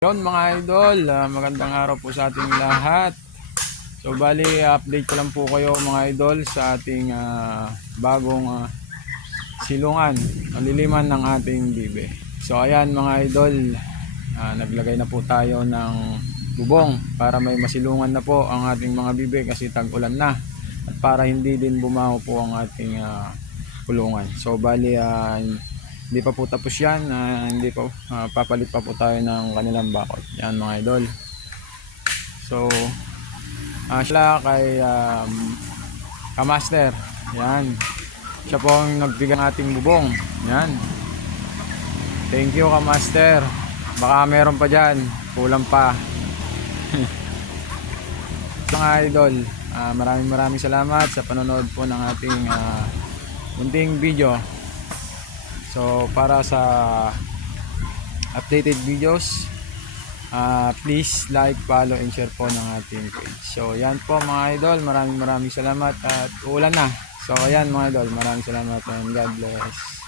Yon mga idol, magandang araw po sa ating lahat. So bali update ko lang po kayo mga idol sa ating bagong silungan, maliliman ng ating bibe. So ayan mga idol, naglagay na po tayo ng bubong para may masilungan na po ang ating mga bibe kasi tag-ulan na. At para hindi din bumaho po ang ating kulungan. So bali hindi pa po tapos yan, hindi pa papalit pa po tayo ng kanilang bakod. Yan mga idol. So sila kay Kamaster. Yan. Siya po ang nagbigay ng ating bubong. Yan. Thank you Kamaster. Baka meron pa dyan. Kulang pa. Mga idol, maraming salamat sa panonood po ng ating munting video. So para sa updated videos, please like, follow, and share po ng ating page. So yan po mga idol, maraming salamat at uulan na. So ayan mga idol, maraming salamat and God bless.